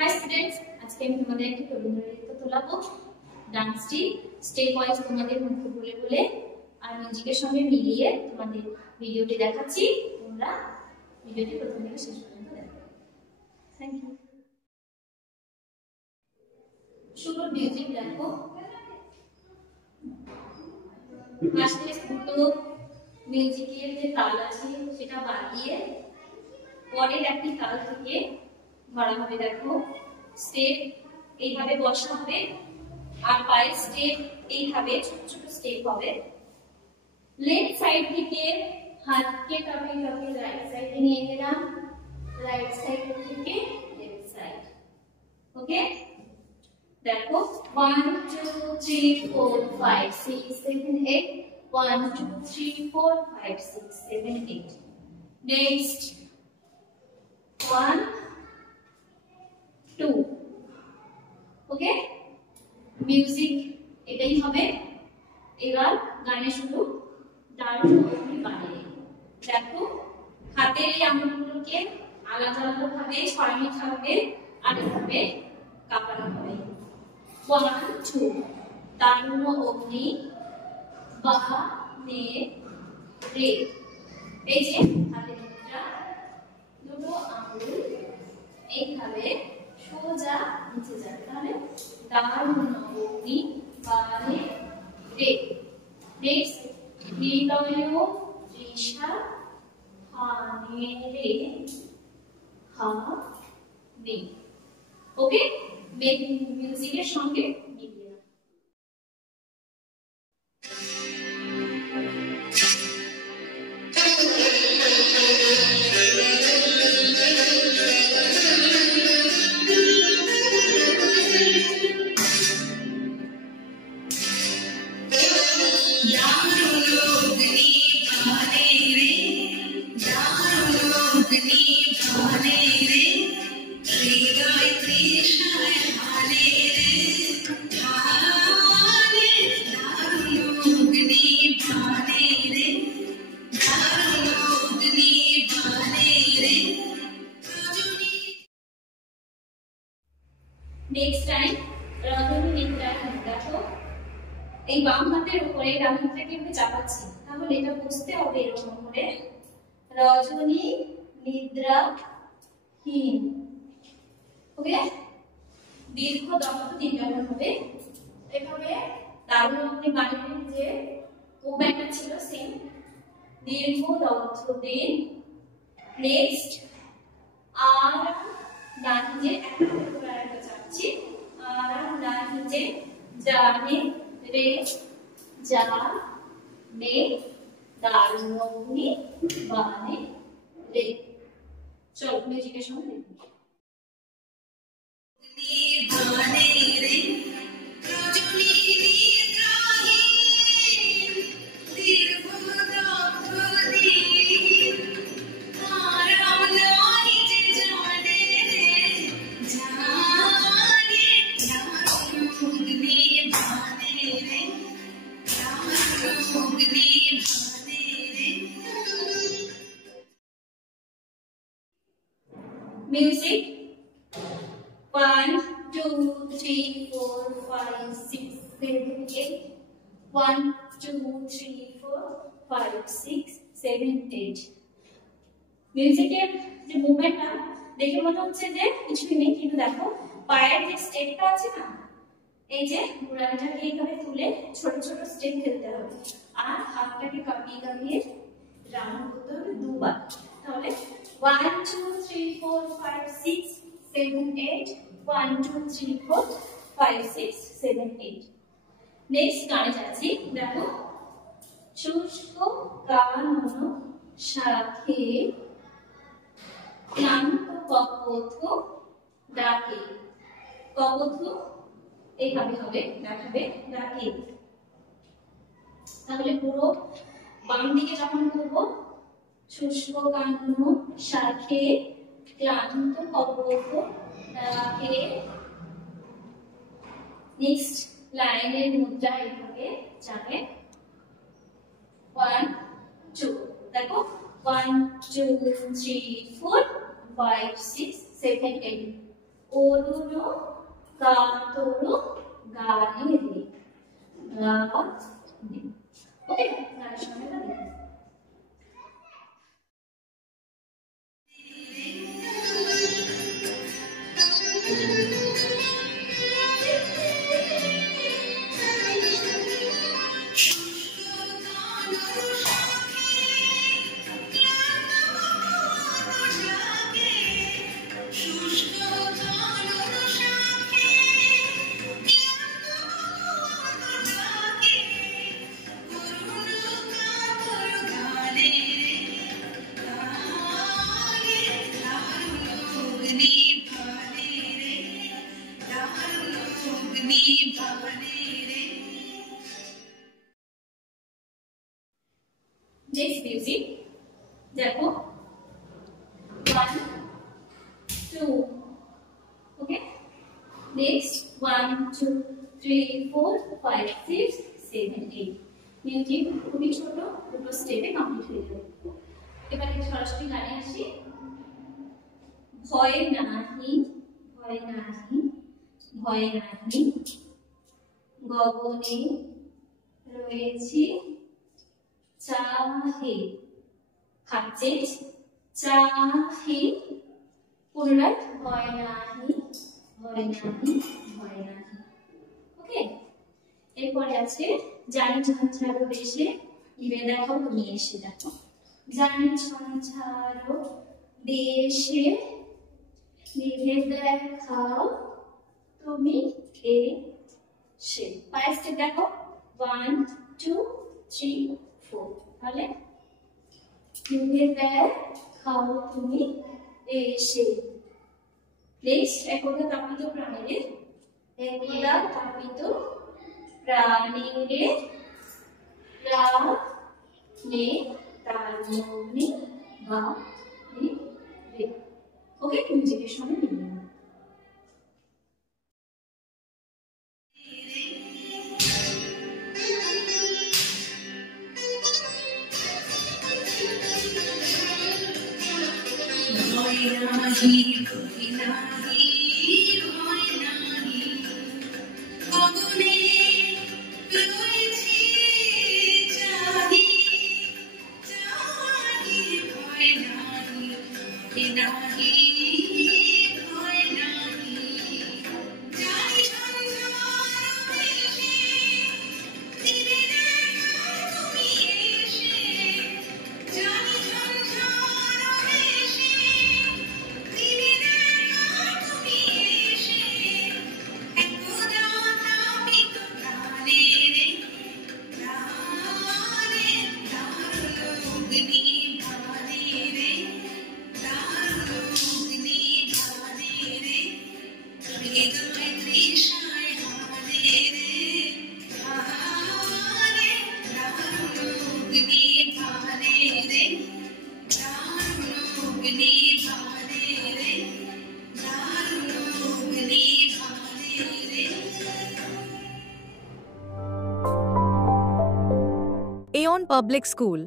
High students, আজকে আমি তোমাদের একটি রবীন্দ্রনৃত্য তোলাবো। ডান্সটি স্টেপ ওয়াইজ তোমাদের মুখে বলে বলে আর মিউজিকের সঙ্গে মিলিয়ে তোমাদের ভিডিওটি দেখাচ্ছি। তোমরা ভিডিওটি প্রথম থেকে শেষ পর্যন্ত দেখো। Thank you. শুরু মিউজিক দেখো। ফার্স্টে দুটো মিউজিকের যে তাল আছে সেটা বাড়িয়ে পরের একটি তাল থেকে ধরা হবে। দেখো স্টেপ এইভাবে বসা হবে আর পায়ের স্টেপ এইভাবে ছোট ছোট স্টেপ হবে। লেফট সাইড থেকে হাতকে কাপে কাপে রাইট সাইডে নিয়ে গেলাম, রাইট সাইড থেকে লেফট সাইড। ওকে, দেখো 1 2 3 4 5 6 7 8 1 2 3 4 5 6 7 8 next 1 2 ওকে, মিউজিক এটাই হবে। এবার গানে শুরু। ডান হাত বাড়িয়ে দেখো হাতের এই আঙুলগুলোকে আলাদা আলাদা ভাবে ছড়ানো থাকবে আর এভাবে কাঁপানো হবে। 1 2 তারুণ্য অগ্নি বা নে রে। এই যে হাতের মুদ্রা, দুটো আঙুল এইভাবে সোজা নিচে যাবে, তাহলে তারুণ্য অগ্নি বা নে রে। নেক্সট নিলয় তৃষা হানে রে হা নে। ওকে, মিউজিকের সঙ্গে মিলিয়ে নাও। নেক্সট টাইম রজনী নিদ্রা। দেখো এই বাম হাতের উপরে ডান হাতটাকে আমি চাপাচ্ছি, তাহলে এটা বুঝতে হবে এরকম করে রজনী নিদ্রা হীন। ওকে, দীর্ঘ দন্ত তিন ব্যবহার হবে। এভাবে তারুণ্য অগ্নি বাণীর যে কোব্যাটা ছিল সেম দীর্ঘ দন্ত দিন। নেক্সট আর ডান যে একটা চাচ্ছি, আর ডান যে জানে রে যা নে দারুণ অগ্নি বানে রে। চলো মিউজিকের সঙ্গে দেখি। Music 1 2 3 4 5 6 7 8 1 2 3 4 5 6 7 8। মিউজিকের যে মুভমেন্টটা দেখে মনে হচ্ছে যে কিছুই নেই, কিন্তু দেখো পায়ের যে স্টেপটা আছে না, এই যে ঘোড়াটাকে এইভাবে তুলে ছোট ছোট স্টেপ খেলতে হবে আর হাতটাকে কাঁপিয়ে কাঁপিয়ে রাউন্ড করতে হবে দুবার। তাহলে 1 2 3 4 5 6 7 8 1 2 3 4 5 6 7 8। নেক্সট গানে যাচ্ছি। দেখো শুষ্ক কানন শাখে ক্লান্ত কপোথ ডাকে। কপোথ এইভাবে হবে, দেখাবে ডাকে। তাহলে পুরো বাম দিকে যখন করব শুষ্ক কানন শাখে ক্লান্ত কপোথ ডাকে। নেক্সট লাইনের মুদ্রা এইভাবে যাবে 1 2। দেখো 1 2 3 4 5 6 7 8 অরুণ কাতর গানে রে গানে। ওকে, গানের সময়টা দেখুন। Next music, দেখো 1 2, okay, next 1 2 3 4 5 6 7 8 মিউজিক খুবই ছোট, দুটো স্টেপে কমপ্লিট হয়ে যাবে। এবারে সরাসরি গানে আসি। ভয় নাহি ভয় নাহি ভয় নাহি গগনে রয়েছে চাহে, খাচ্ছে চাহে, পুনরায় ভয় নাহি ভয় নাহি ভয় নাহি। ওকে, এরপরে আছে জানি ঝঞ্ঝারো দেশে নিবে দেখো তুমি এসে দেখো। জানি ঝঞ্ঝারো দেশে নিবে দেখাও তুমি এসে। পায়ের স্টেপ দেখো 1 2 3 4, তাহলে নিবে দেখাও তুমি এসে। নেক্সট একদা তাপিত প্রাণীরে, একদা তাপিত প্রাণীরে প্রাণে তারুণী বা রে। ওকে, মিউজিকের সঙ্গে মিলিয়ে নাও। ভয় নাহি ভয় নাহি ভয় নাহি গগনে রয়েছে চাহি চাহি ভয় নাহি ভয় নাহি ভয় নাহি জানি ঝঞ্ঝার দেশে নিবে দেখাও তুমি এসে। জানি ঝঞ্ঝার দেশে নিবে দেখাও তুমি এসে। একদা তাপিত প্রাণে রে প্রাণে দারুণ অগ্নি ভারে রে দারুণ অগ্নি ভারে রে হৃদয় তৃষায় হারে রে হারে দারুণ অগ্নি ভারে রে দারুণ অগ্নি ভারে রে দারুণ অগ্নি ভারে রে। Aeon Public School,